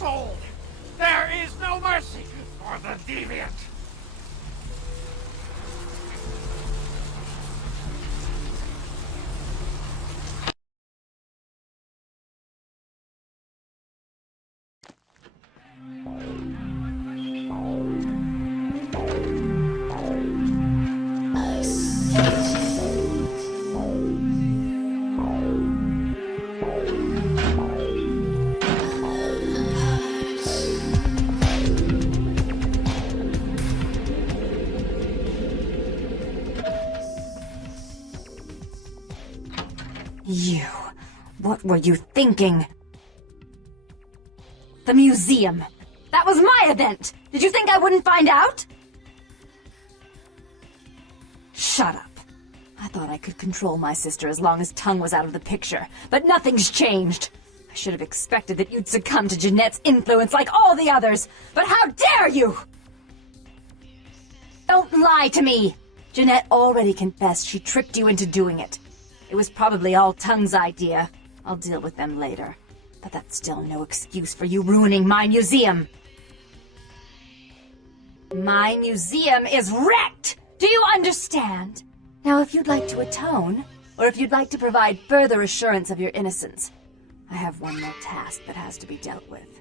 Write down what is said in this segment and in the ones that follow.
soul. There is no mercy for the deviant. You. What were you thinking? The museum. That was my event! Did you think I wouldn't find out? Shut up. I thought I could control my sister as long as Tongue was out of the picture, but nothing's changed. I should have expected that you'd succumb to Jeanette's influence like all the others, but how dare you! Don't lie to me! Jeanette already confessed she tricked you into doing it. It was probably all Tongue's idea. I'll deal with them later. But that's still no excuse for you ruining my museum. My museum is wrecked! Do you understand? Now, if you'd like to atone, or if you'd like to provide further assurance of your innocence, I have one more task that has to be dealt with.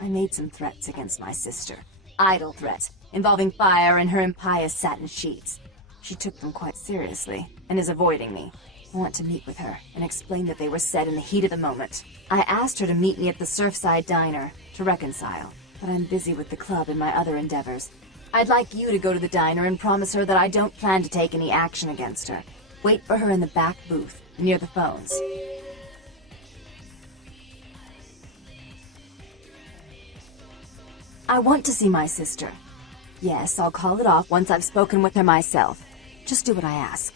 I made some threats against my sister. Idle threats, involving fire and her impious satin sheets. She took them quite seriously, and is avoiding me. I want to meet with her, and explain that they were said in the heat of the moment. I asked her to meet me at the Surfside Diner, to reconcile, but I'm busy with the club and my other endeavors. I'd like you to go to the diner and promise her that I don't plan to take any action against her. Wait for her in the back booth, near the phones. I want to see my sister. Yes, I'll call it off once I've spoken with her myself. Just do what I ask.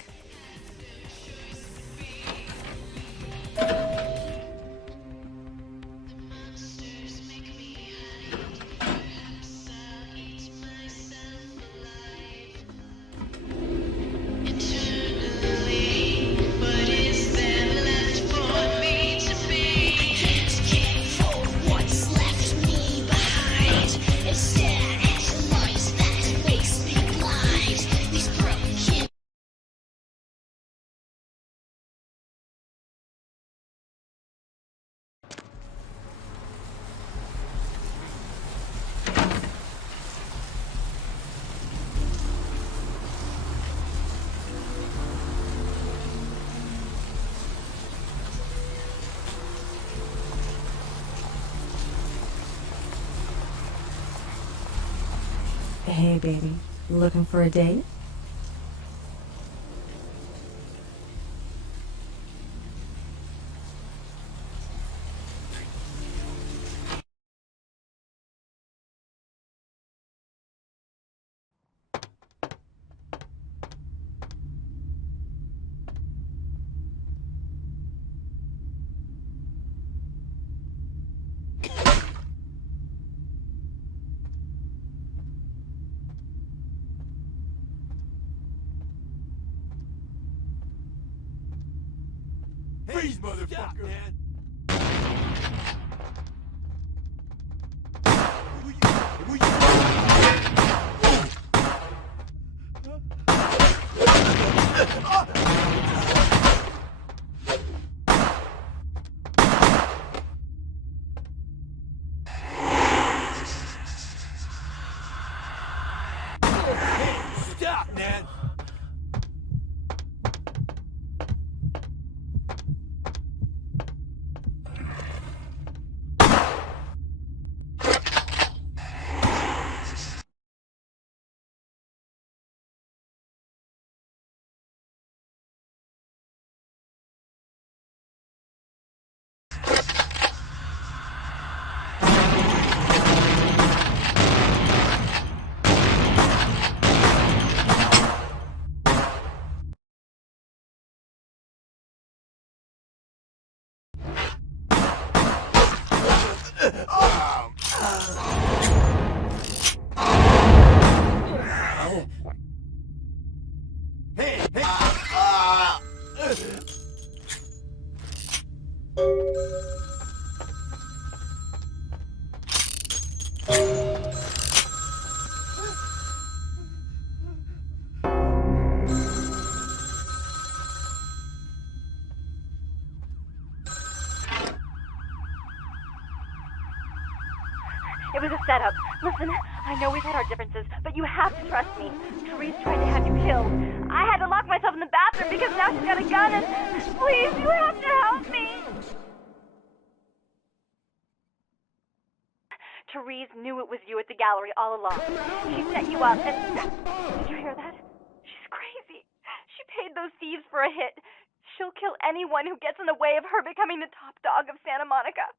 Hey, baby. Looking for a date? Freeze, motherfucker! Man. Stop, man! was a setup. Listen, I know we've had our differences, but you have to trust me. Therese tried to have you killed. I had to lock myself in the bathroom because now she's got a gun and... Please, you have to help me! Therese knew it was you at the gallery all along. She set you up and... Did you hear that? She's crazy. She paid those thieves for a hit. She'll kill anyone who gets in the way of her becoming the top dog of Santa Monica.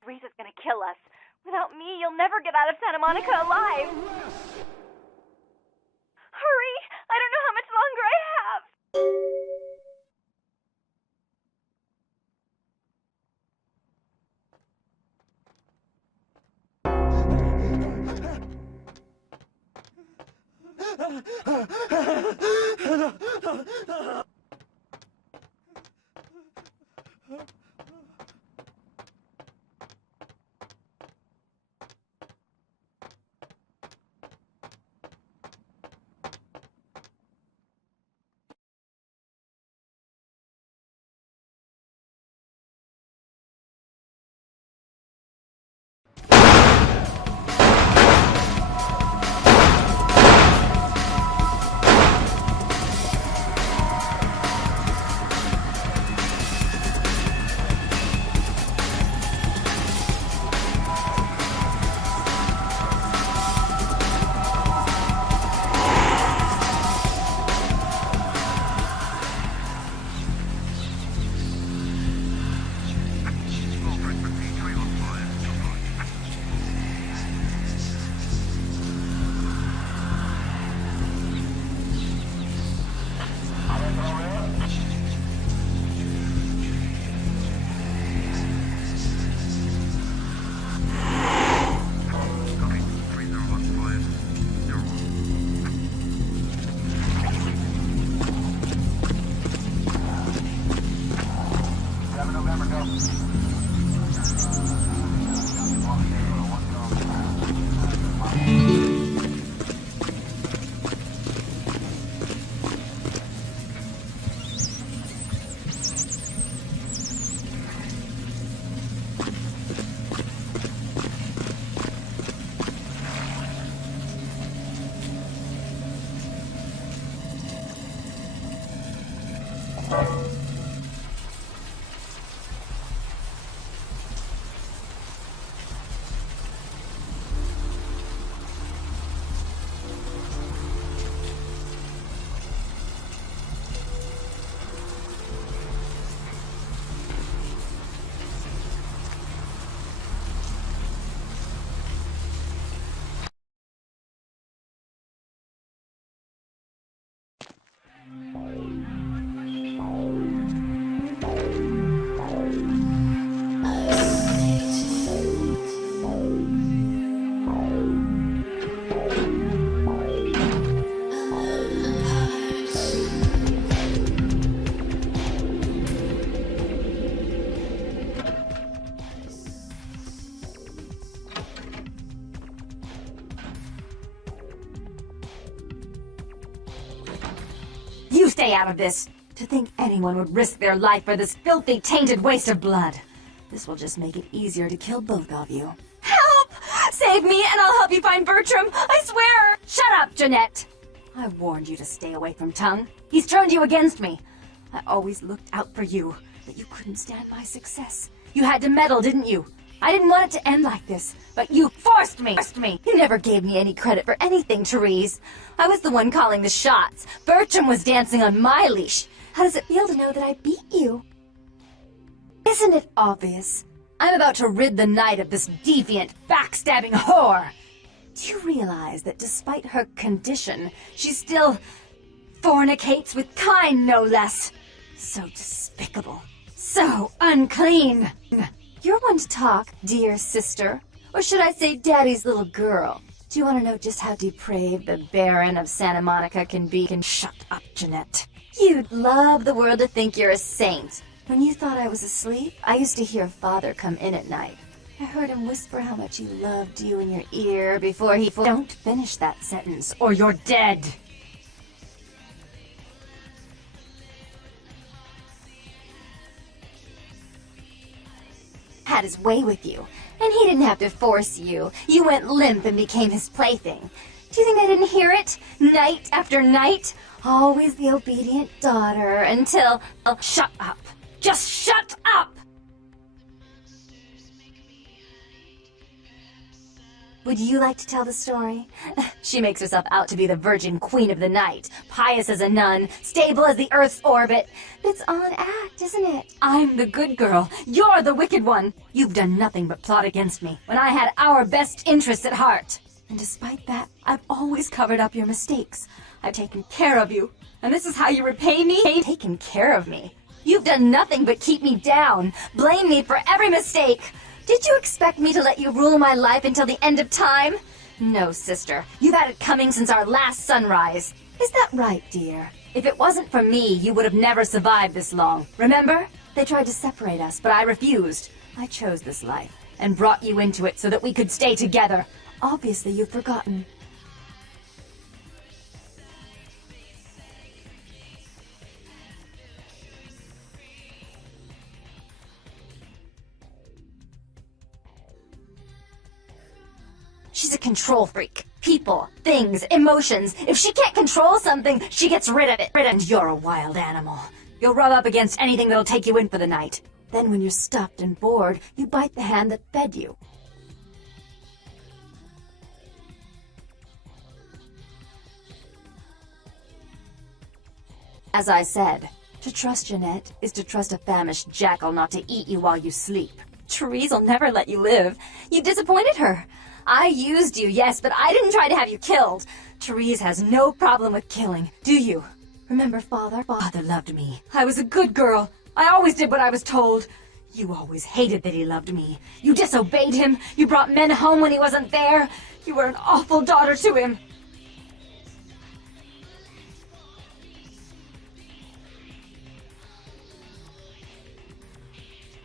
Therese is gonna kill us. Without me, you'll never get out of Santa Monica alive. Hurry! I don't know how much longer I have. You stay out of this! To think anyone would risk their life for this filthy, tainted waste of blood. This will just make it easier to kill both of you. Help! Save me and I'll help you find Bertram! I swear! Shut up, Jeanette! I warned you to stay away from Tongue. He's turned you against me. I always looked out for you, but you couldn't stand my success. You had to meddle, didn't you? I didn't want it to end like this, but you forced me! You never gave me any credit for anything, Therese. I was the one calling the shots. Bertram was dancing on my leash. How does it feel to know that I beat you? Isn't it obvious? I'm about to rid the night of this deviant, backstabbing whore. Do you realize that despite her condition, she still fornicates with kind, no less? So despicable. So unclean. You're one to talk, dear sister. Or should I say daddy's little girl? Do you want to know just how depraved the Baron of Santa Monica can be? Shut up, Jeanette. You'd love the world to think you're a saint. When you thought I was asleep, I used to hear Father come in at night. I heard him whisper how much he loved you in your ear before he... Don't finish that sentence, or you're dead. had his way with you. And he didn't have to force you. You went limp and became his plaything. Do you think I didn't hear it? Night after night? Always the obedient daughter until... Oh, shut up. Just shut up! Would you like to tell the story? She makes herself out to be the virgin queen of the night, pious as a nun, stable as the Earth's orbit. It's all an act, isn't it? I'm the good girl. You're the wicked one. You've done nothing but plot against me when I had our best interests at heart. And despite that, I've always covered up your mistakes. I've taken care of you. And this is how you repay me? Taken care of me? You've done nothing but keep me down, blame me for every mistake. Did you expect me to let you rule my life until the end of time? No, sister. You've had it coming since our last sunrise. Is that right, dear? If it wasn't for me, you would have never survived this long. Remember? They tried to separate us, but I refused. I chose this life and brought you into it so that we could stay together. Obviously, you've forgotten. She's a control freak. People, things, emotions. If she can't control something, she gets rid of it. And you're a wild animal. You'll rub up against anything that'll take you in for the night. Then when you're stuffed and bored, you bite the hand that fed you. As I said, to trust Jeanette is to trust a famished jackal not to eat you while you sleep. Therese'll never let you live. You disappointed her. I used you, yes, but I didn't try to have you killed. Therese has no problem with killing, do you? Remember Father? Father loved me. I was a good girl. I always did what I was told. You always hated that he loved me. You disobeyed him. You brought men home when he wasn't there. You were an awful daughter to him.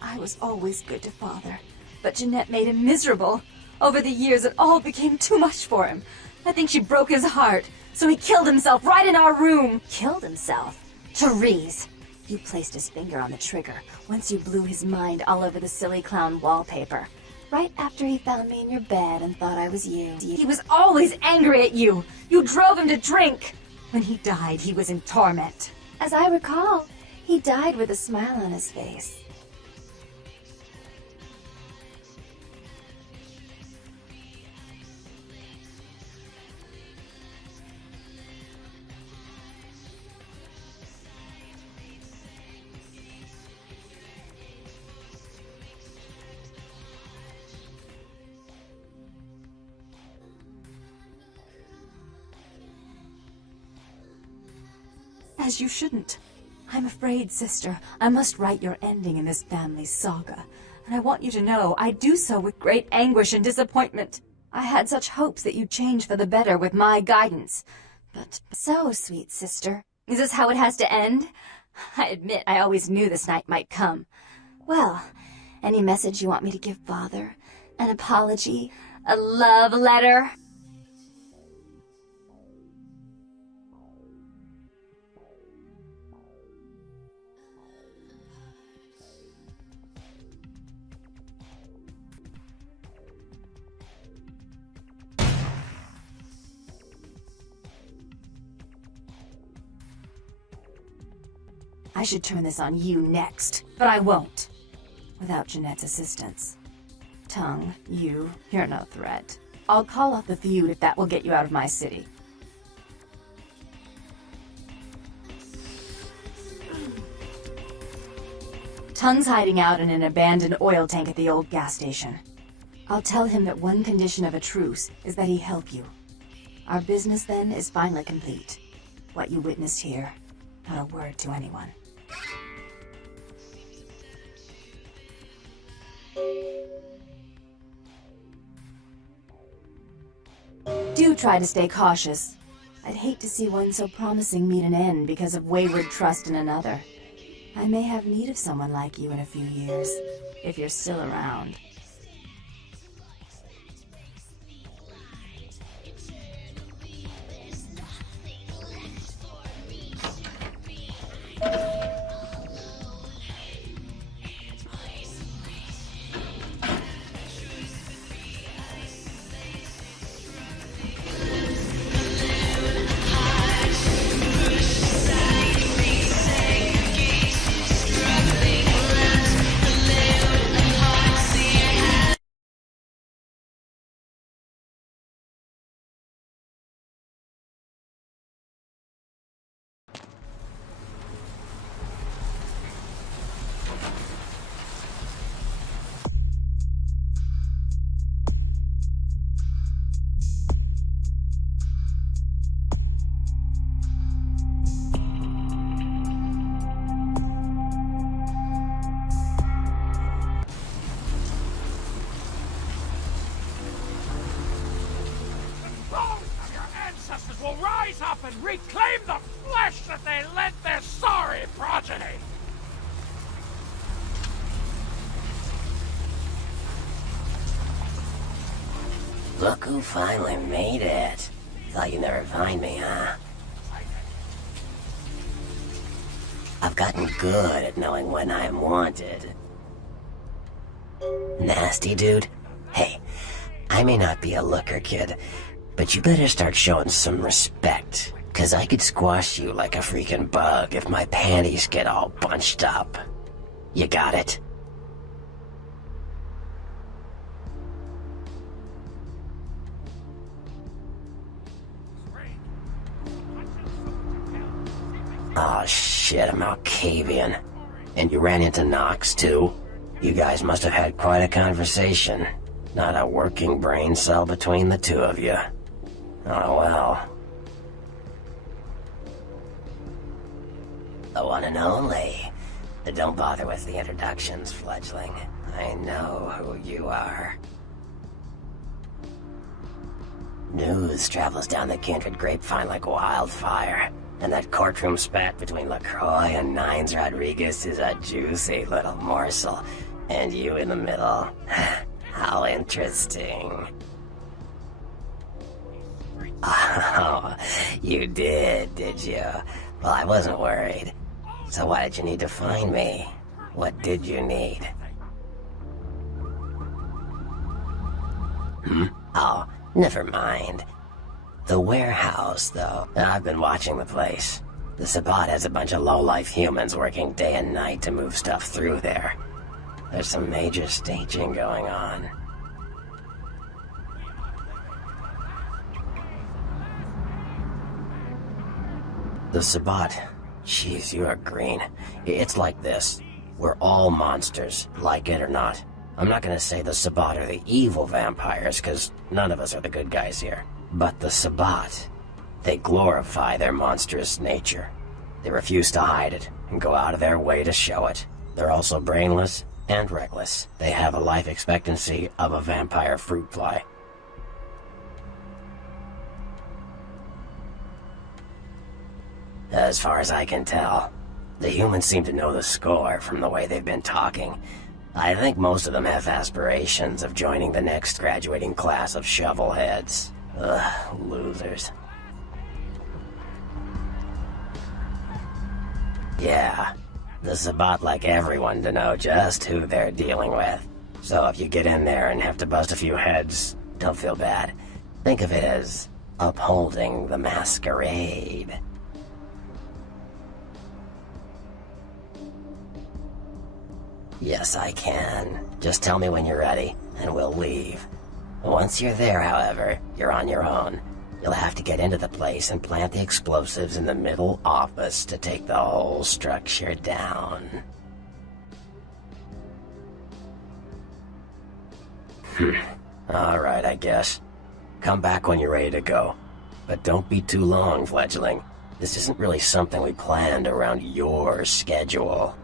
I was always good to Father, but Jeanette made him miserable. Over the years, it all became too much for him. I think she broke his heart, so he killed himself right in our room. Killed himself? Therese, you placed his finger on the trigger once you blew his mind all over the silly clown wallpaper. Right after he found me in your bed and thought I was you. He was always angry at you. You drove him to drink. When he died, he was in torment. As I recall, he died with a smile on his face. As you shouldn't. I'm afraid, sister, I must write your ending in this family's saga. And I want you to know I do so with great anguish and disappointment. I had such hopes that you'd change for the better with my guidance. But so, sweet sister, is this how it has to end? I admit I always knew this night might come. Well, any message you want me to give Father? An apology? A love letter? I should turn this on you next, but I won't. Without Jeanette's assistance. Tongue, you're no threat. I'll call off the feud if that will get you out of my city. Tongue's hiding out in an abandoned oil tank at the old gas station. I'll tell him that one condition of a truce is that he help you. Our business then is finally complete. What you witnessed here, not a word to anyone. Do try to stay cautious. I'd hate to see one so promising meet an end because of wayward trust in another. I may have need of someone like you in a few years, if you're still around. up and reclaim the flesh that they lent their sorry progeny! Look who finally made it. Thought you'd never find me, huh? I've gotten good at knowing when I'm wanted. Nasty dude? Hey, I may not be a looker, kid, but you better start showing some respect, 'cause I could squash you like a freaking bug if my panties get all bunched up. You got it? Oh shit, I'm Malkavian. And you ran into Knox too? You guys must have had quite a conversation. Not a working brain cell between the two of you. Oh well. The one and only. Don't bother with the introductions, fledgling. I know who you are. News travels down the kindred grapevine like wildfire. And that courtroom spat between LaCroix and Nines Rodriguez is a juicy little morsel. And you in the middle. How interesting. Oh, you did you? Well, I wasn't worried. So why did you need to find me? What did you need? Oh, never mind. The warehouse, though. I've been watching the place. The Sabbat has a bunch of low-life humans working day and night to move stuff through there. There's some major staging going on. The Sabbat. Jeez, you are green. It's like this. We're all monsters, like it or not. I'm not gonna say the Sabbat are the evil vampires, because none of us are the good guys here. But the Sabbat, they glorify their monstrous nature. They refuse to hide it, and go out of their way to show it. They're also brainless and reckless. They have a life expectancy of a vampire fruit fly. As far as I can tell, the humans seem to know the score from the way they've been talking. I think most of them have aspirations of joining the next graduating class of shovelheads. Ugh, losers. Yeah, the Sabbat like everyone to know just who they're dealing with. So if you get in there and have to bust a few heads, don't feel bad. Think of it as upholding the Masquerade. Yes, I can. Just tell me when you're ready, and we'll leave. Once you're there, however, you're on your own. You'll have to get into the place and plant the explosives in the middle office to take the whole structure down. Alright, I guess. Come back when you're ready to go. But don't be too long, fledgling. This isn't really something we planned around your schedule.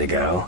to go?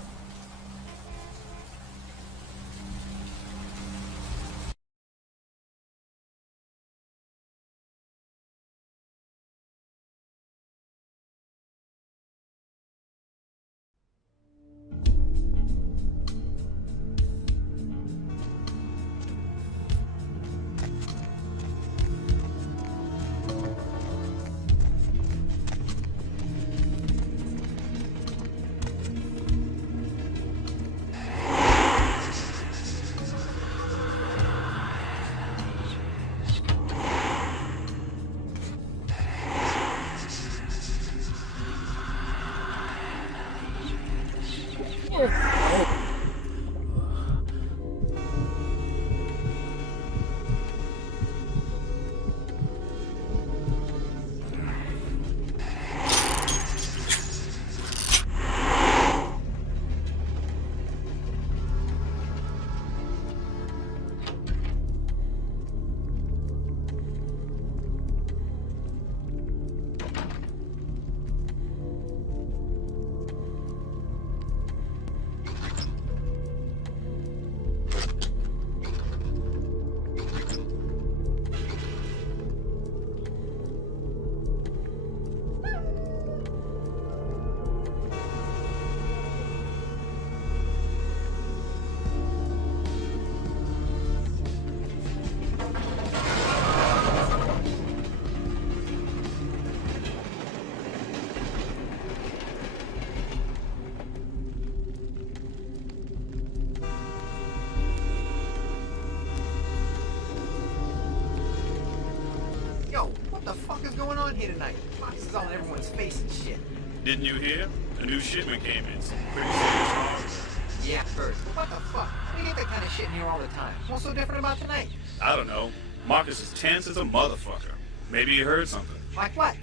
What the fuck is going on here tonight? Marcus is all in everyone's face and shit. Didn't you hear? A new shipment came in. Some pretty serious arms. Yeah, I heard. What the fuck? We get that kind of shit in here all the time. What's so different about tonight? I don't know. Marcus is tense as a motherfucker. Maybe you heard something. Like what?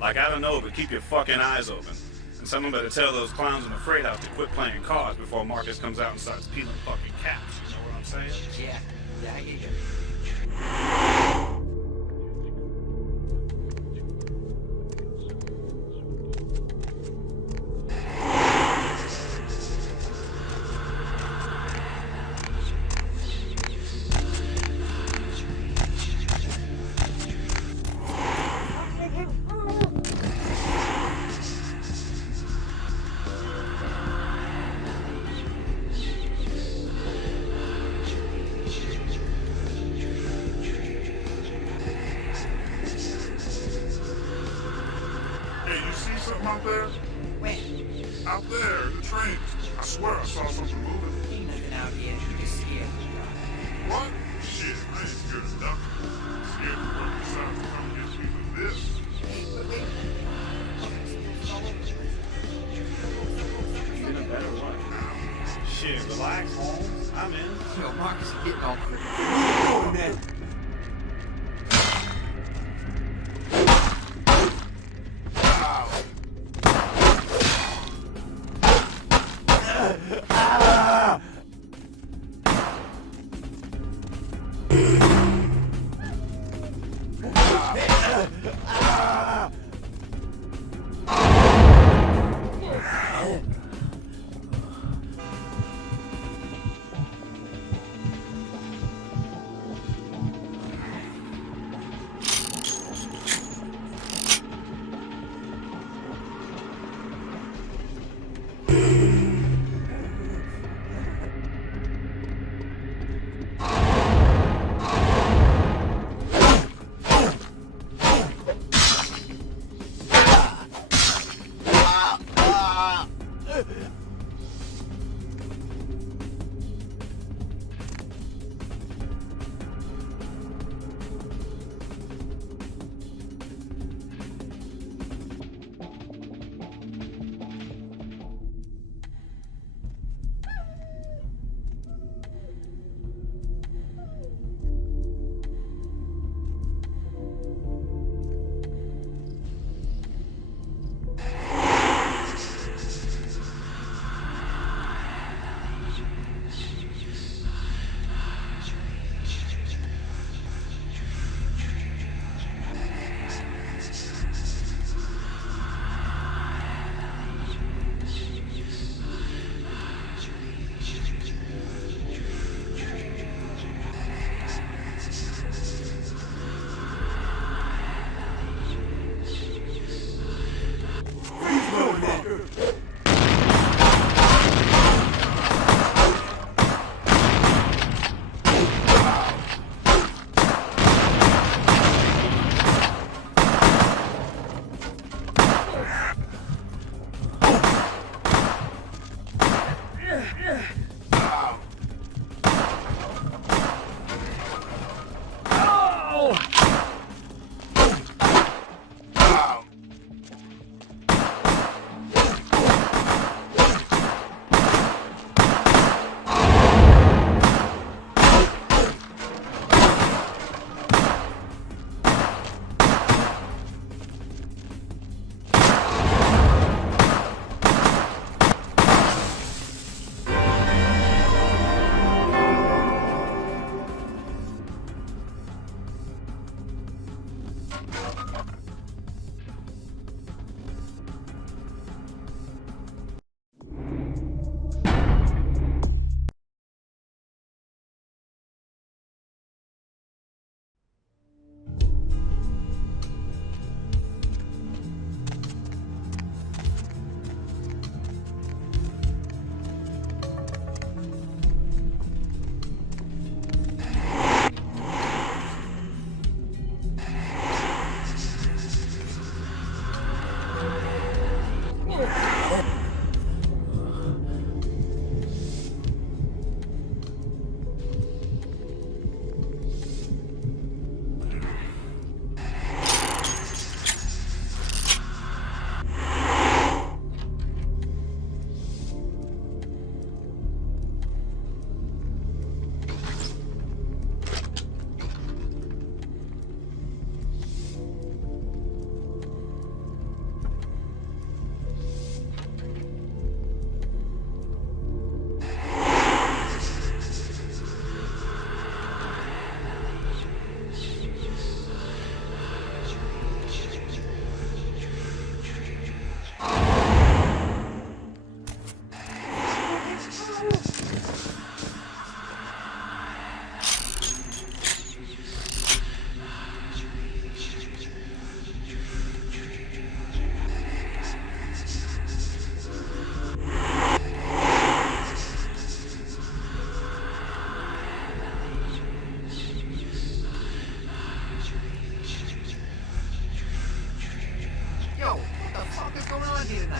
Like, I don't know, but keep your fucking eyes open. And someone better tell those clowns in the freight house to quit playing cards before Marcus comes out and starts peeling fucking caps. You know what I'm saying? Yeah, I get you. Out there? Where? Out there, the trains. I swear I saw something moving. Ain't nothing out here. You just scared. What? Shit, I ain't scared of nothing. Scared of what decides to come against me with this. Hey, wait. You in a better way. Shit, relax, Holmes. I'm in. Yo, Marcus is getting all crazy. What are you doing, man?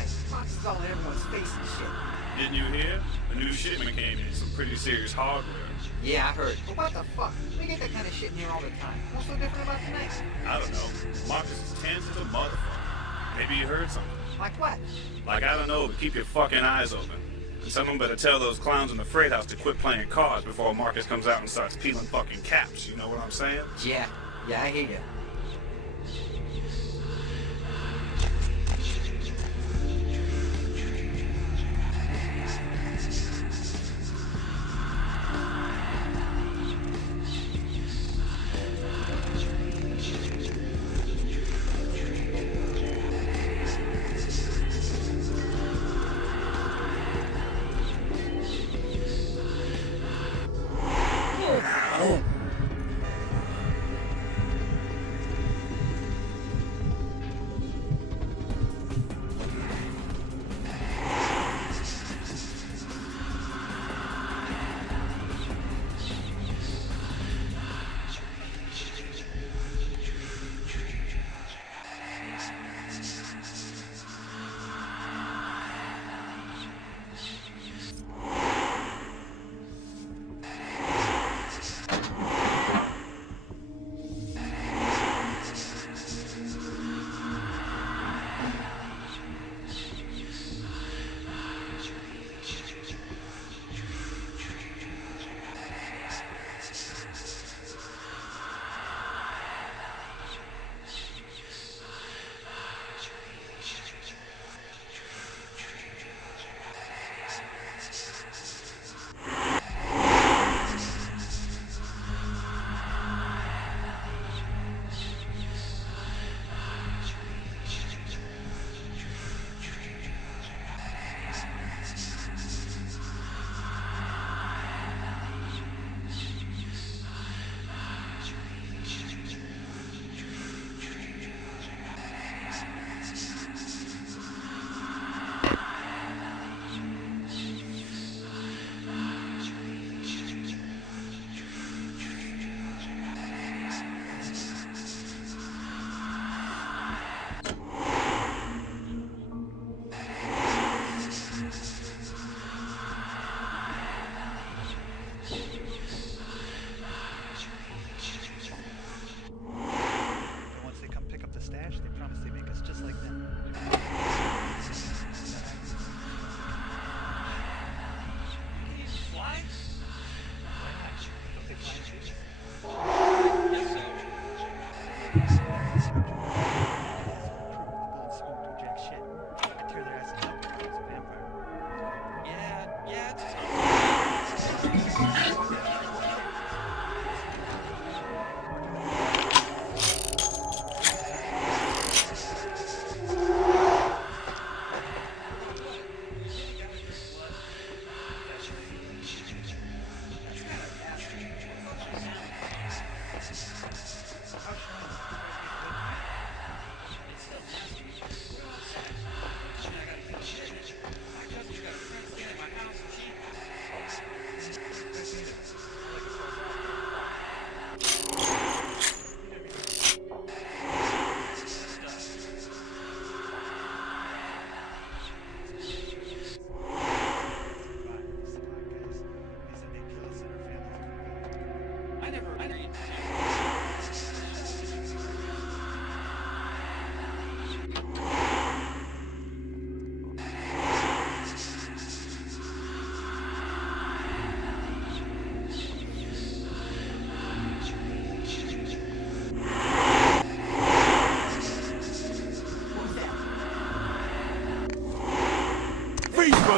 night. Boxes all in everyone's face and shit. Didn't you hear? A new shipment came in, some pretty serious hardware. Yeah, I heard. But what the fuck? We get that kind of shit in here all the time. What's so different about tonight? I don't know. Marcus is tense as a motherfucker. Maybe you heard something. Like what? Like, I don't know, but keep your fucking eyes open. And someone better tell those clowns in the freight house to quit playing cards before Marcus comes out and starts peeling fucking caps. You know what I'm saying? Yeah, I hear you.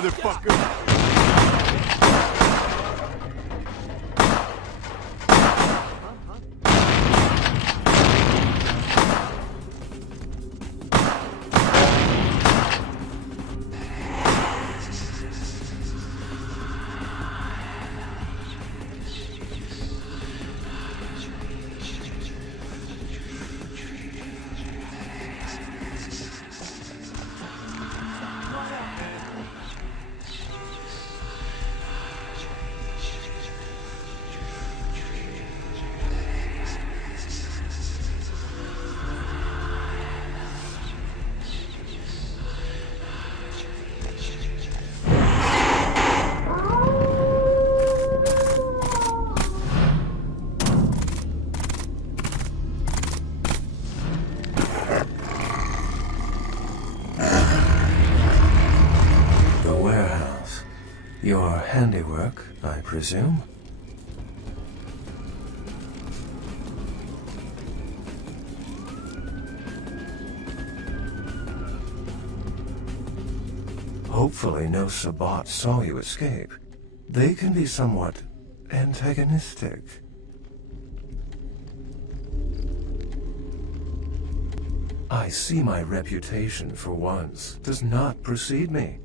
motherfucker! Your handiwork, I presume? Hopefully no Sabbat saw you escape. They can be somewhat antagonistic. I see my reputation, for once, does not precede me.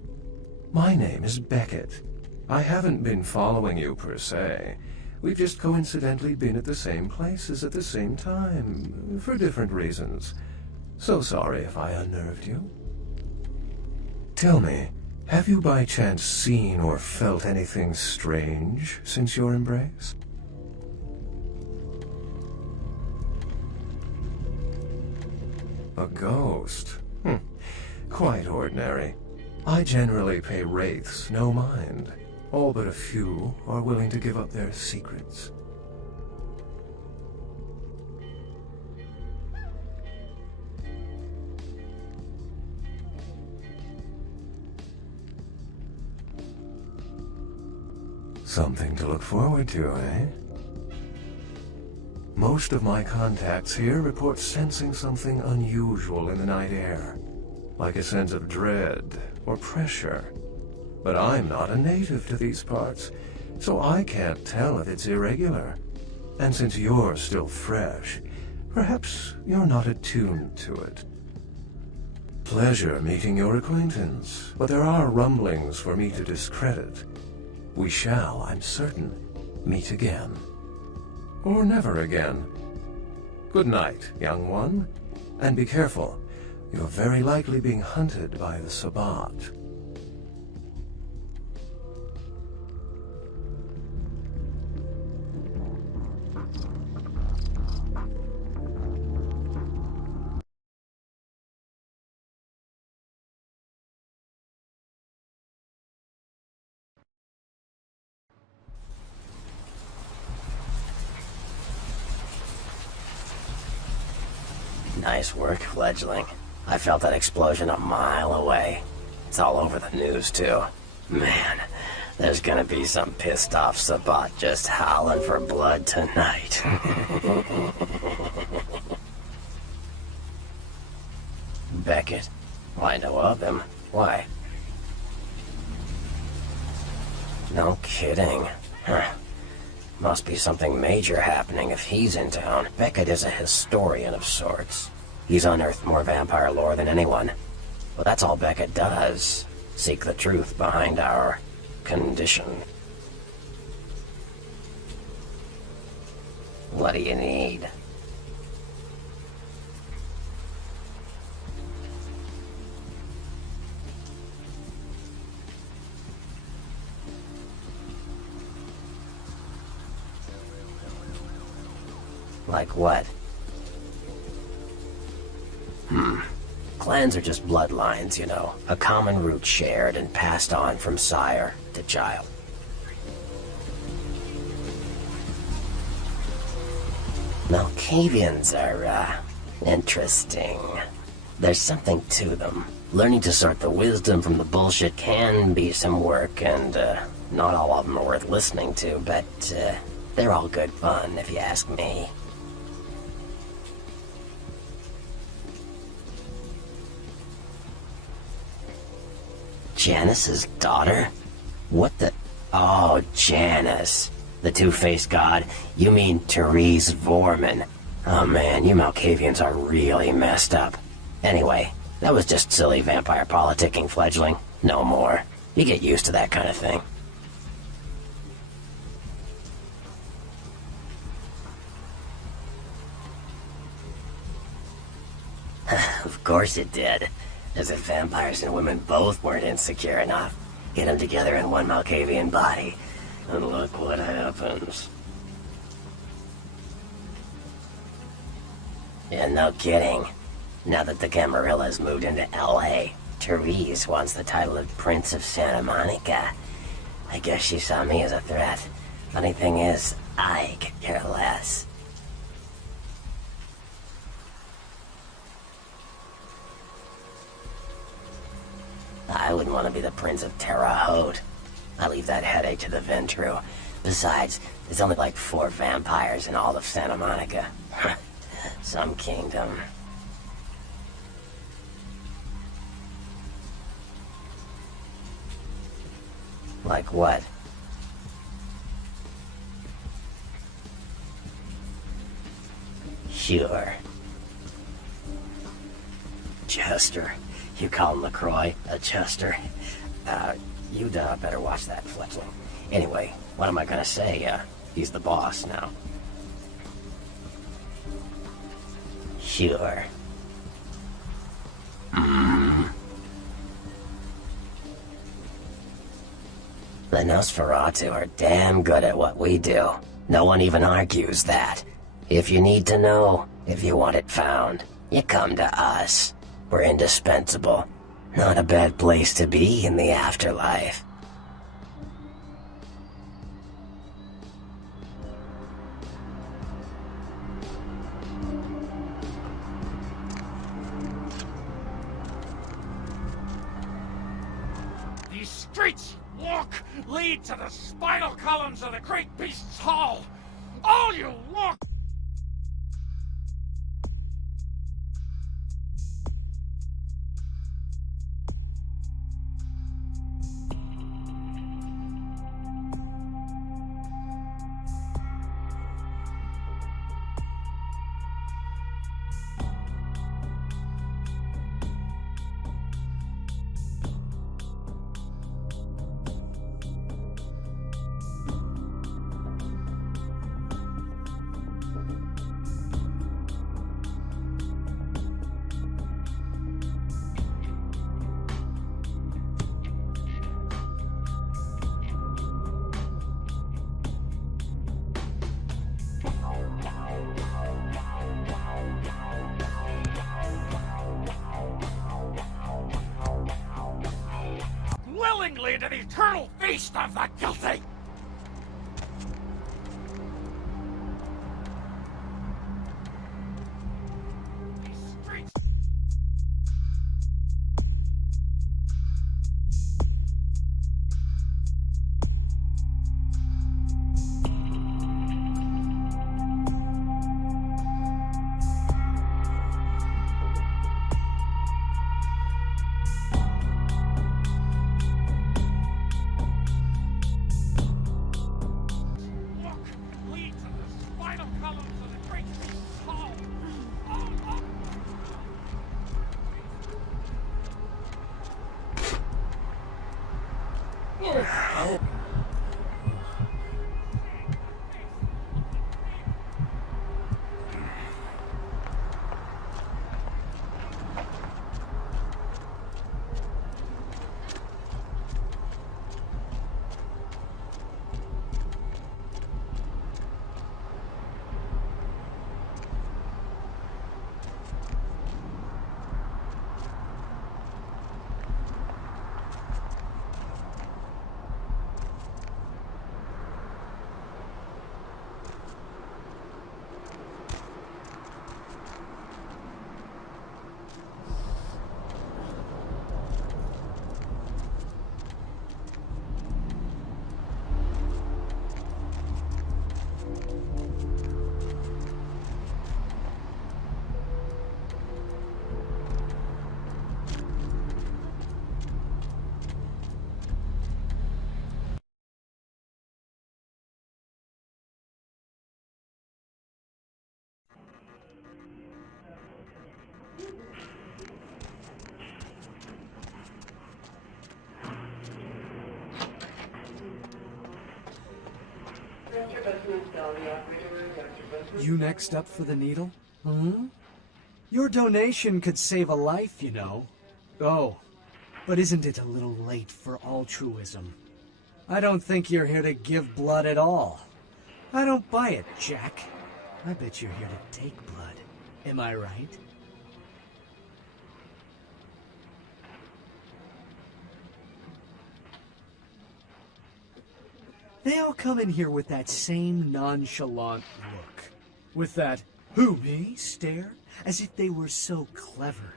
My name is Beckett. I haven't been following you, per se. We've just coincidentally been at the same places at the same time, for different reasons. So sorry if I unnerved you. Tell me, have you by chance seen or felt anything strange since your embrace? A ghost? Quite ordinary. I generally pay wraiths no mind. All but a few are willing to give up their secrets. Something to look forward to, eh? Most of my contacts here report sensing something unusual in the night air, like a sense of dread or pressure. But I'm not a native to these parts, so I can't tell if it's irregular. And since you're still fresh, perhaps you're not attuned to it. Pleasure meeting your acquaintance, but there are rumblings for me to discredit. We shall, I'm certain, meet again. Or never again. Good night, young one. And be careful. You're very likely being hunted by the Sabbat. Nice work, fledgling. I felt that explosion a mile away. It's all over the news, too. Man, there's gonna be some pissed off Sabbat just howling for blood tonight. Beckett. I know of him. Why? No kidding. Huh. Must be something major happening if he's in town. Beckett is a historian of sorts. He's unearthed more vampire lore than anyone. But that's all Beckett does. Seek the truth behind our condition. What do you need? Like what? Clans are just bloodlines, you know. A common root shared and passed on from sire to child. Malkavians are, interesting. There's something to them. Learning to sort the wisdom from the bullshit can be some work, and, not all of them are worth listening to, but, they're all good fun, if you ask me. Janice's daughter? What the... Oh, Janice. The two-faced god? You mean Therese Vorman. Oh man, you Malkavians are really messed up. Anyway, that was just silly vampire politicking, fledgling. No more. You get used to that kind of thing. Of course it did. As if vampires and women both weren't insecure enough. Get them together in one Malkavian body, and look what happens. Yeah, no kidding. Now that the Camarillas moved into L.A., Therese wants the title of Prince of Santa Monica. I guess she saw me as a threat. Funny thing is, I could care less. I wouldn't want to be the Prince of Terre Haute. I leave that headache to the Ventru. Besides, there's only like 4 vampires in all of Santa Monica. Some kingdom. Like what? Sure. Chester. You call him LaCroix a Chester? You'd better watch that fletchling. Anyway, what am I gonna say? He's the boss now. Sure. The Nosferatu are damn good at what we do. No one even argues that. If you need to know, if you want it found, you come to us. We're indispensable. Not a bad place to be in the afterlife. These streets lead to the spinal columns of the great beast's hall. All you look. Willingly to the eternal feast of the guilty! These streets... lead to the spinal columns of the great beast's hall. You next up for the needle? Hmm? Your donation could save a life, you know. Oh, but isn't it a little late for altruism? I don't think you're here to give blood at all. I don't buy it, Jack. I bet you're here to take blood. Am I right? They all come in here with that same nonchalant look. With that, who, me, stare, as if they were so clever.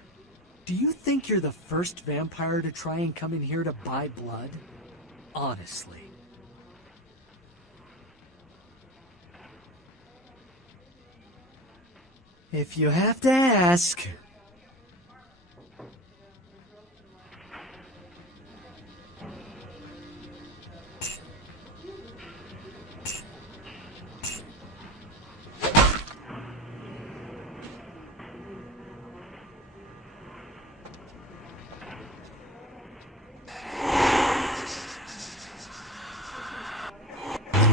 Do you think you're the first vampire to try and come in here to buy blood? honestly. If you have to ask.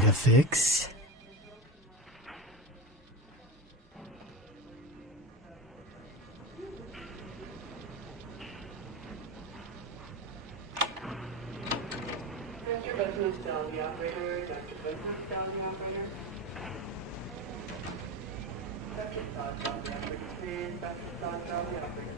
Need a fix? Dr. Business down the operator. Dr. Business down the operator. Dr. Todd down the operator. Please, Dr. Todd down the operator.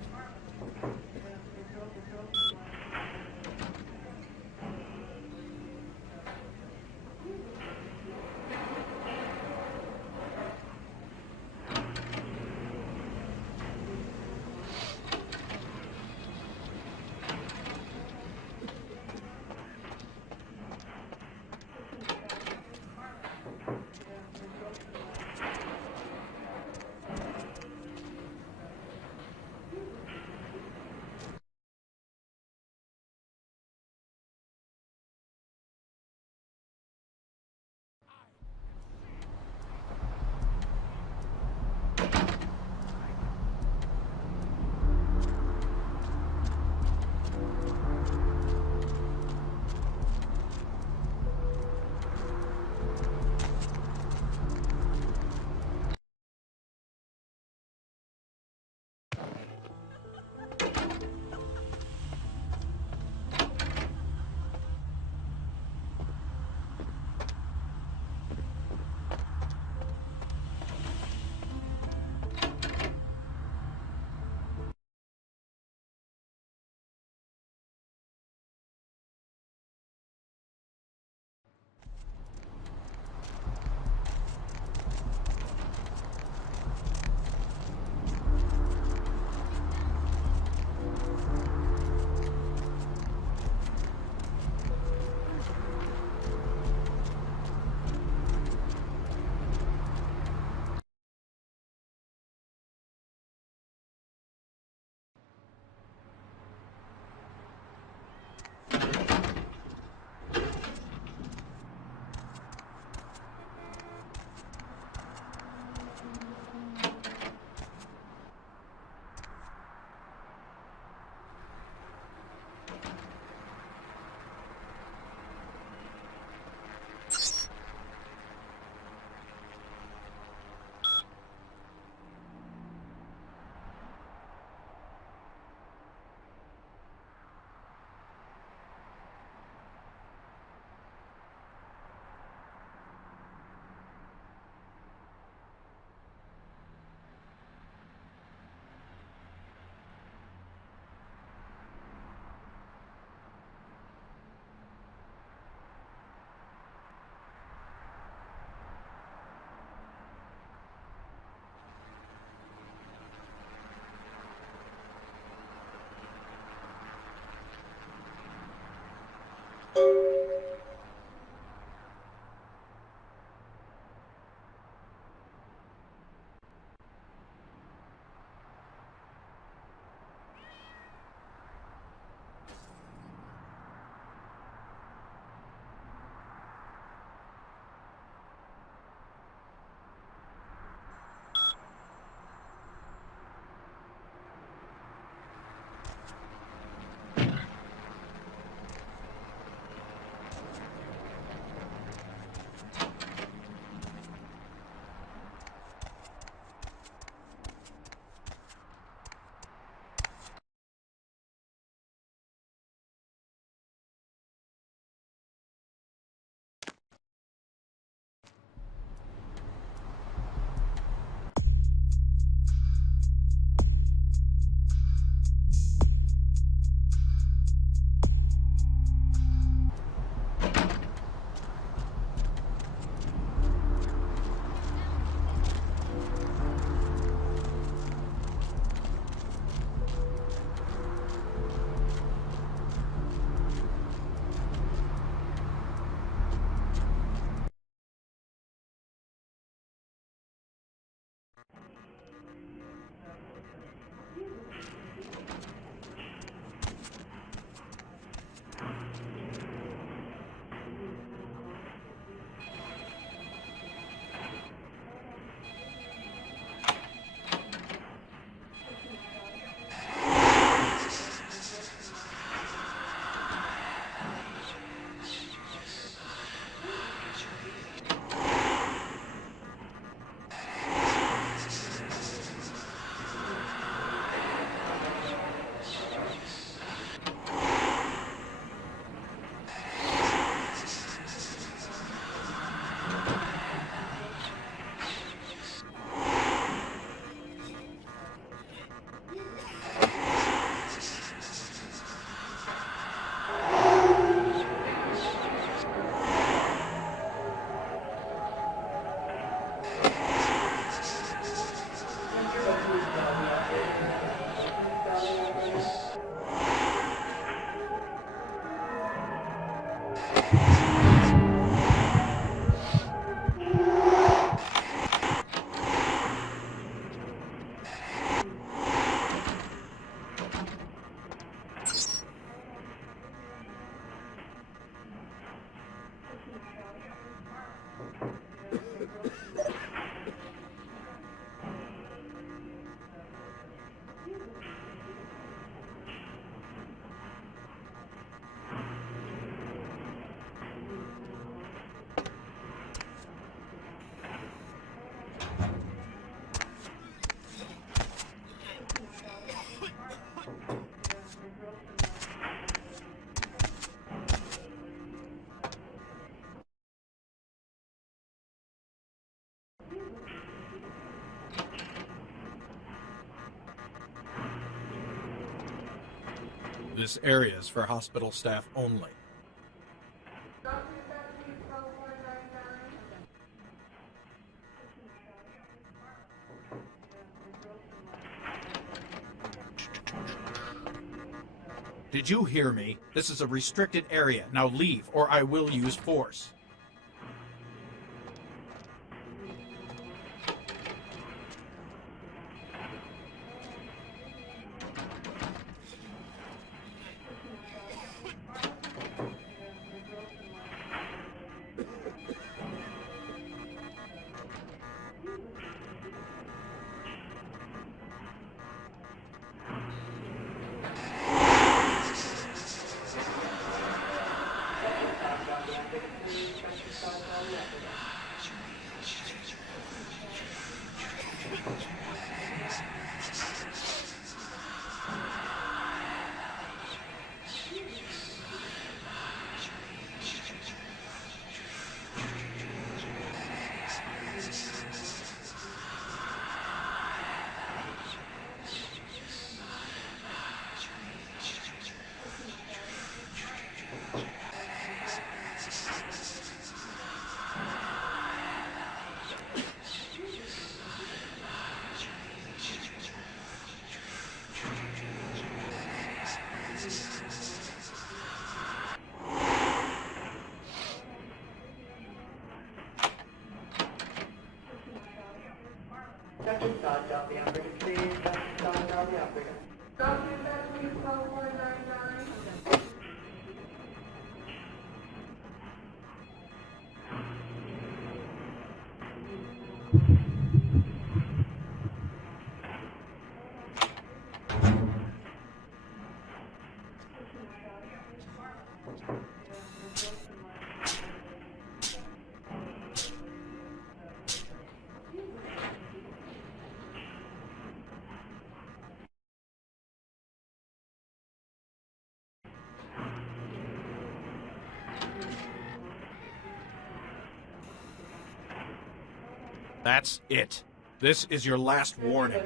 This area is for hospital staff only. Did you hear me? This is a restricted area. Now leave, or I will use force. That's it. This is your last warning.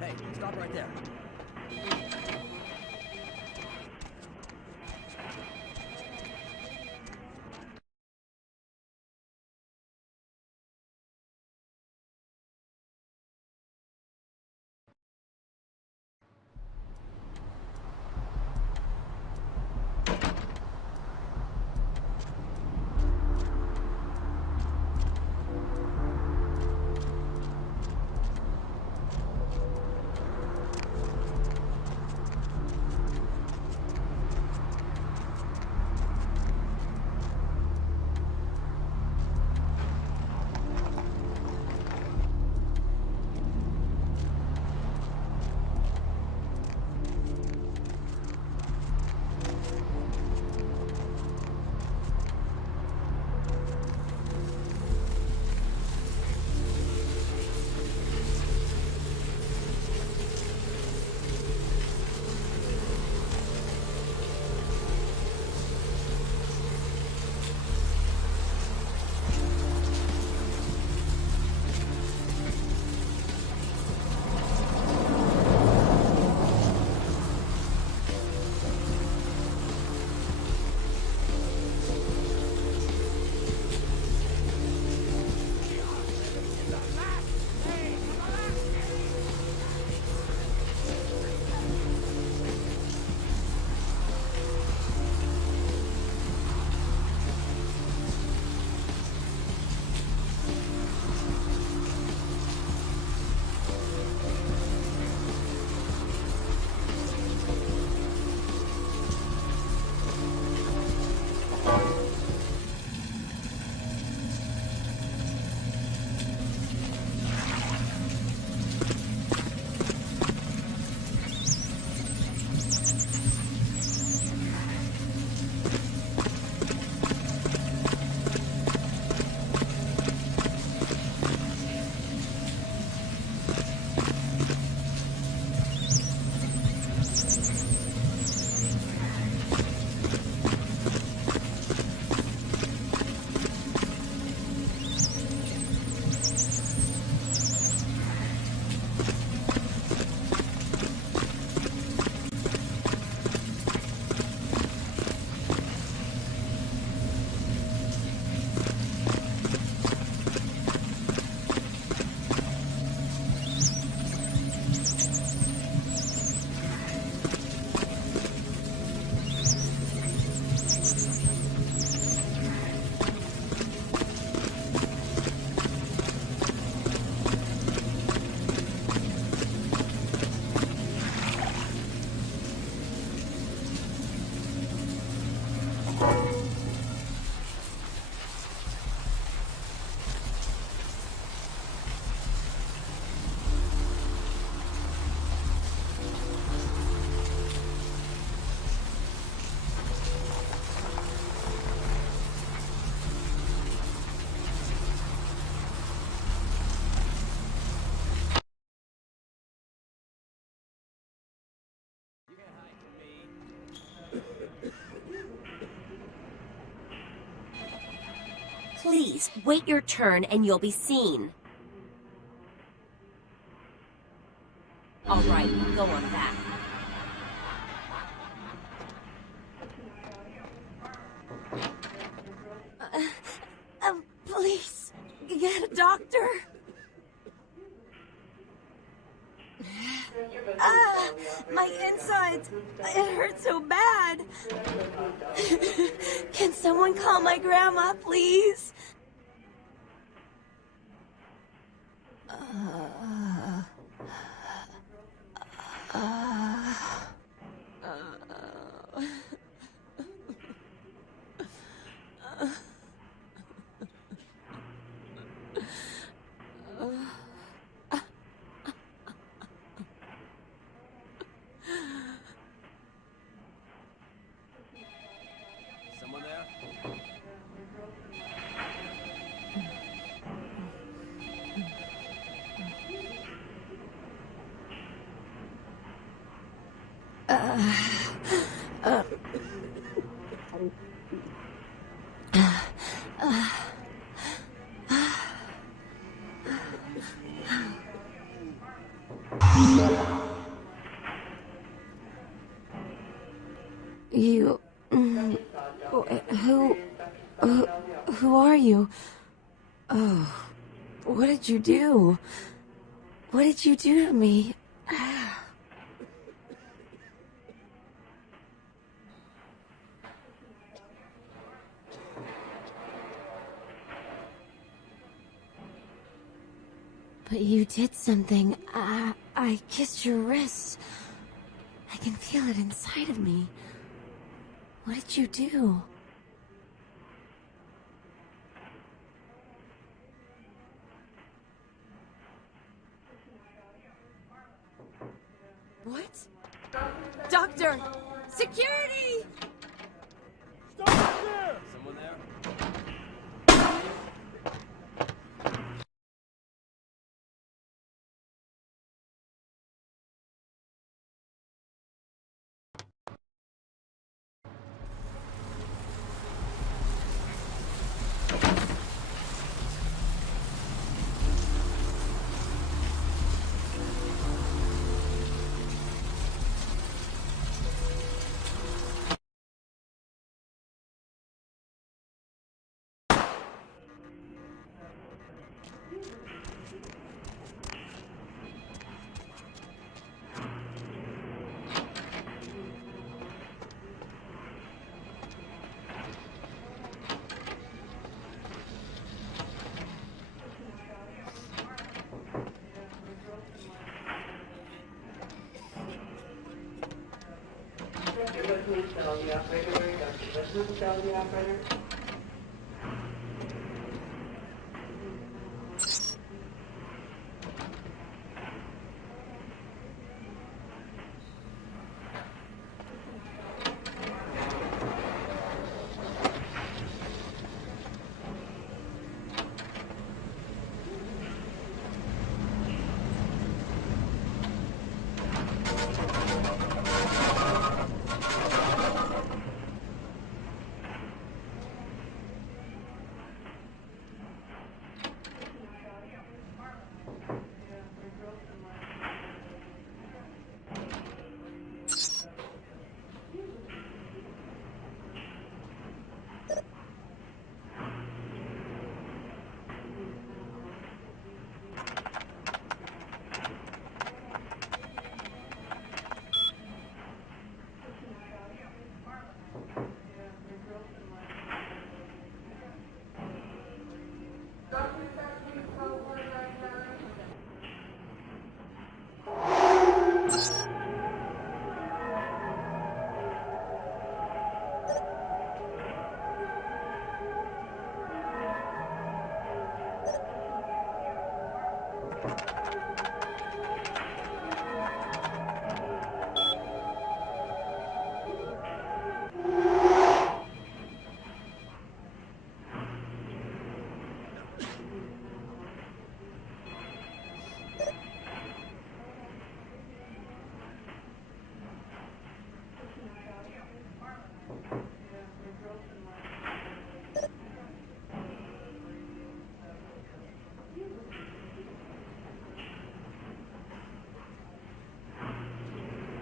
Hey, stop right there. Please, wait your turn and you'll be seen. All right, go on back. Please, get a doctor. My insides, it hurts so bad. Can someone call my grandma, please? Someone there? You... Who are you? Oh, what did you do? What did you do to me? But you did something. I kissed your wrist. I can feel it inside of me. What did you do? What? Doctor! Security! Someone there? Please tell the operator. Dr. Bushman, tell the operator.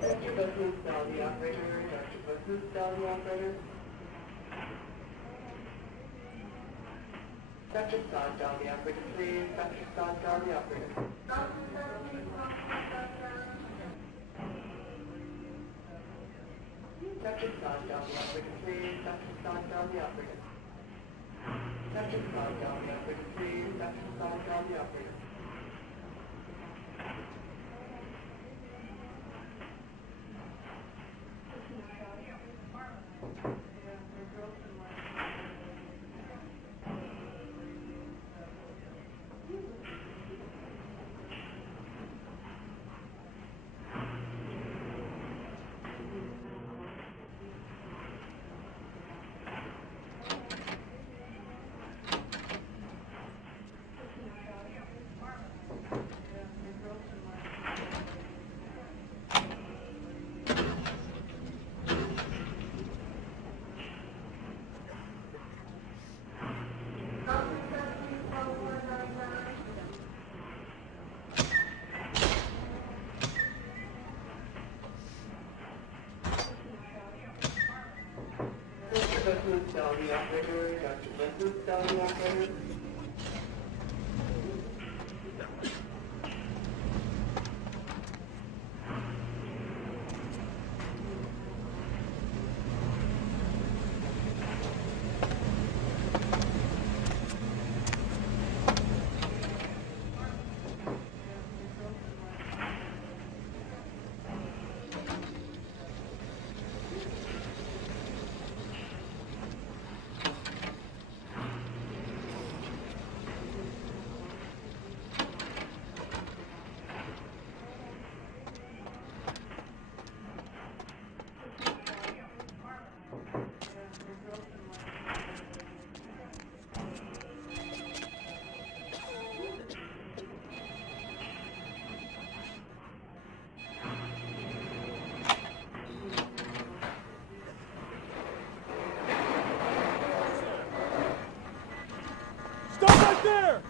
Dr. Booth's Dolly operator, Dr. Booth's Dolly operator. Dr. Sod Dolly operator, please. Dr. Sod Dolly operator. Dr. Sod Dolly operator, please. Dr. Sod Dolly operator. Dr. Sod Dolly operator, please. Dr. Sod Dolly operator. Dr. Booth's Dolly operator, Dr. Booth's Dolly operator. Stop right there!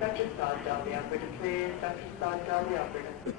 Dr. Sod Dolly operator, please. Dr. Sod Dolly operator.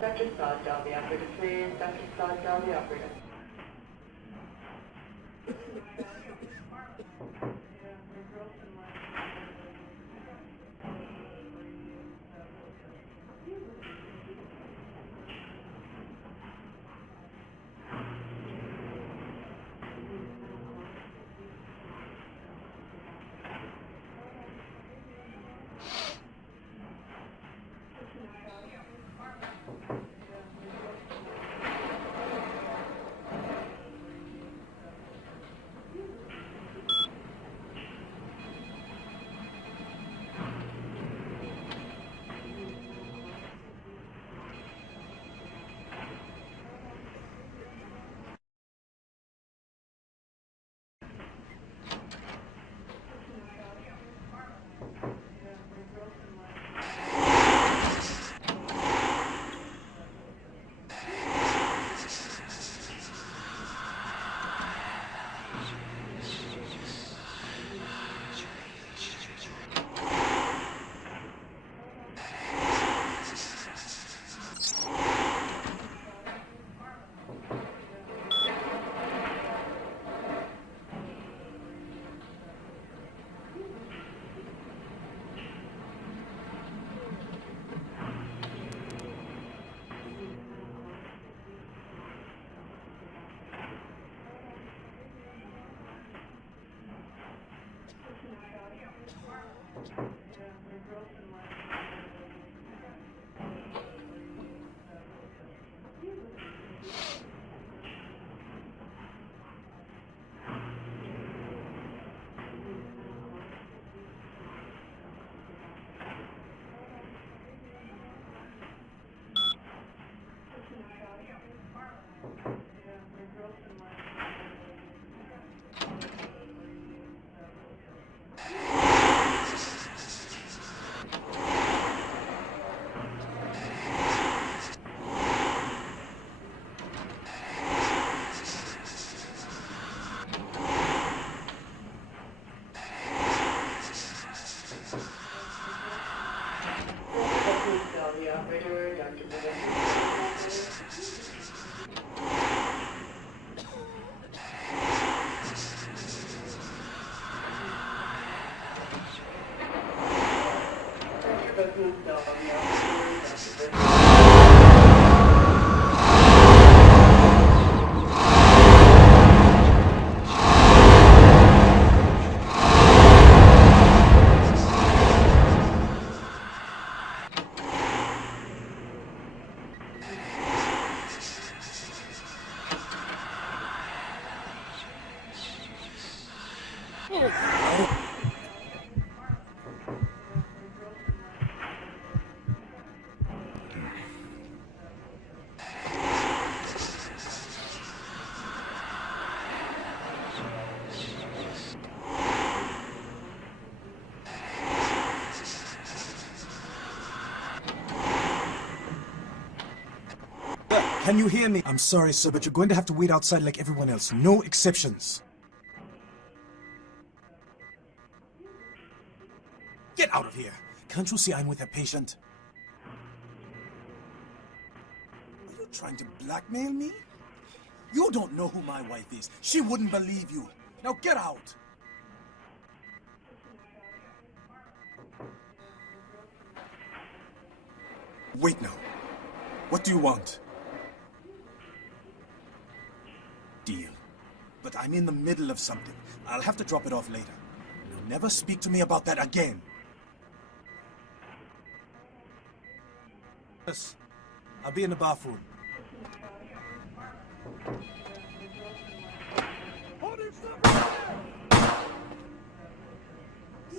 Sector start down the operator, please. Sector start down the operator. Can you hear me? I'm sorry, sir, but you're going to have to wait outside like everyone else. No exceptions. Get out of here! Can't you see I'm with a patient? Are you trying to blackmail me? You don't know who my wife is. She wouldn't believe you. Now get out! Wait now. What do you want? Deal. But I'm in the middle of something. I'll have to drop it off later. You'll never speak to me about that again. Yes. I'll be in the bathroom.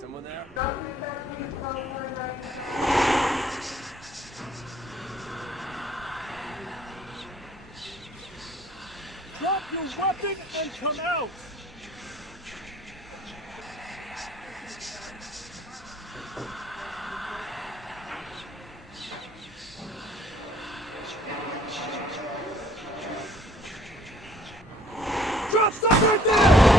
Someone there? Drop your weapon and come out! Drop, stop right there!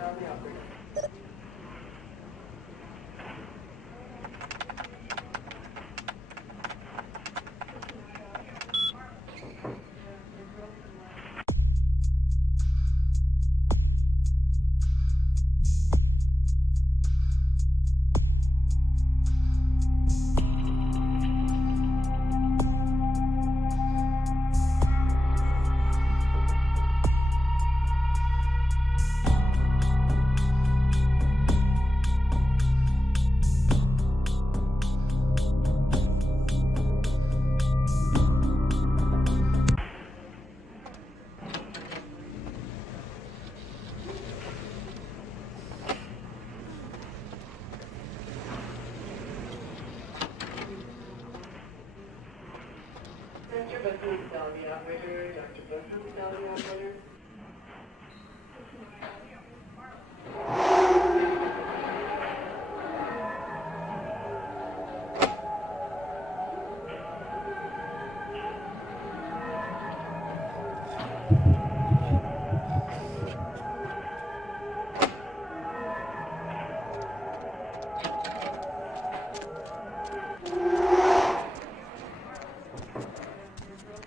down the operator. Dr. Bussman's down the operator. Dr. Bussman's down the operator.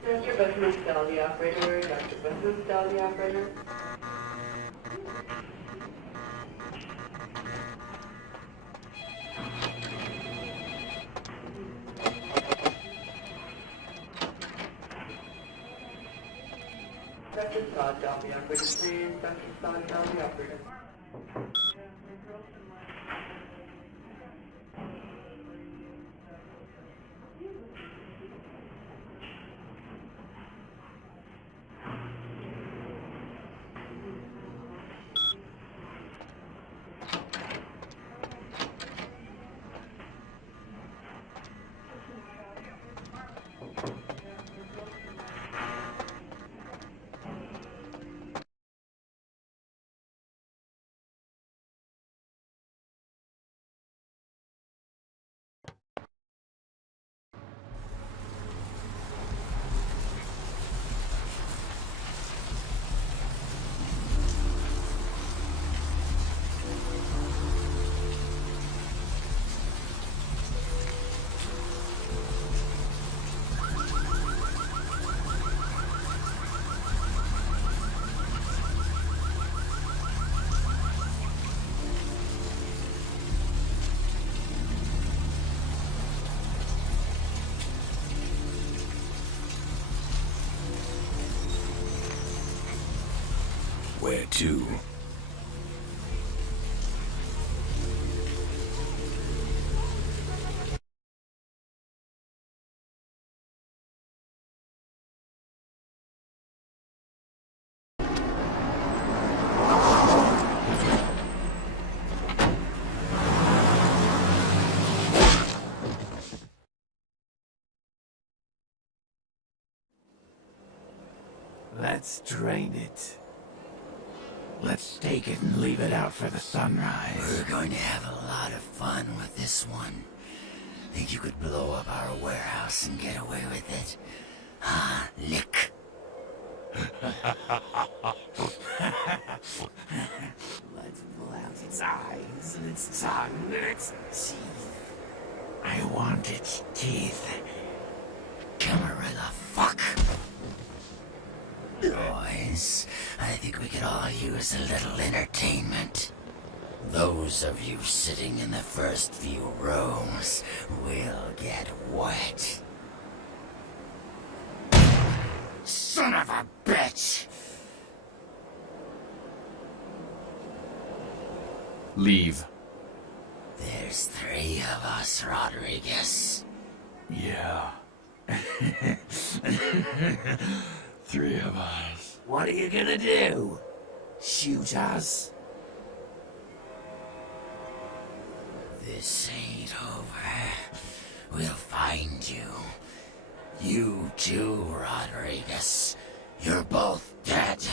Dr. Bussman's down the operator. Dr. Bussman's down the operator. Dr. Scott down the operator, please. Dr. Scott down the operator. Where to? Let's drain it. Let's take it and leave it out for the sunrise. We're going to have a lot of fun with this one. Think you could blow up our warehouse and get away with it? Huh, Lick? Let's pull out its eyes and its tongue and its teeth. I want its teeth. Camarilla, fuck! Boys, I think we could all use a little entertainment. Those of you sitting in the first few rows will get wet. Son of a bitch! Leave. There's 3 of us, Rodriguez. Yeah. 3 of us. What are you gonna do? Shoot us? This ain't over. We'll find you. You too, Rodriguez. You're both dead.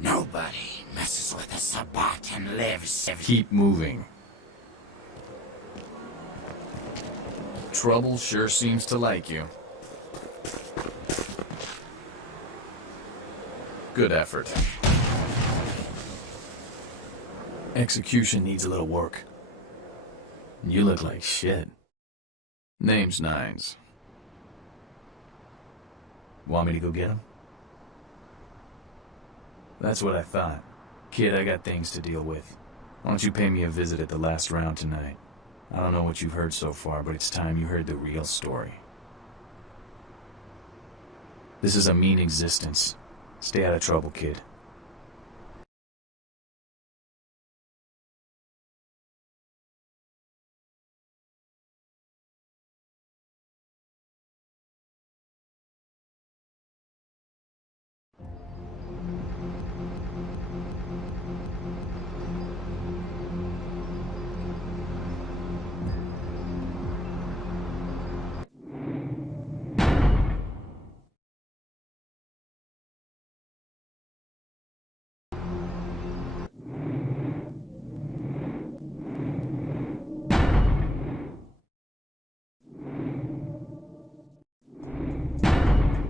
Nobody messes with a Sabbat and lives. Keep moving. Trouble sure seems to like you. Good effort. Execution needs a little work. You look like shit. Name's Nines. Want me to go get him? That's what I thought. Kid, I got things to deal with. Why don't you pay me a visit at the last round tonight? I don't know what you've heard so far, but it's time you heard the real story. This is a mean existence. Stay out of trouble, kid.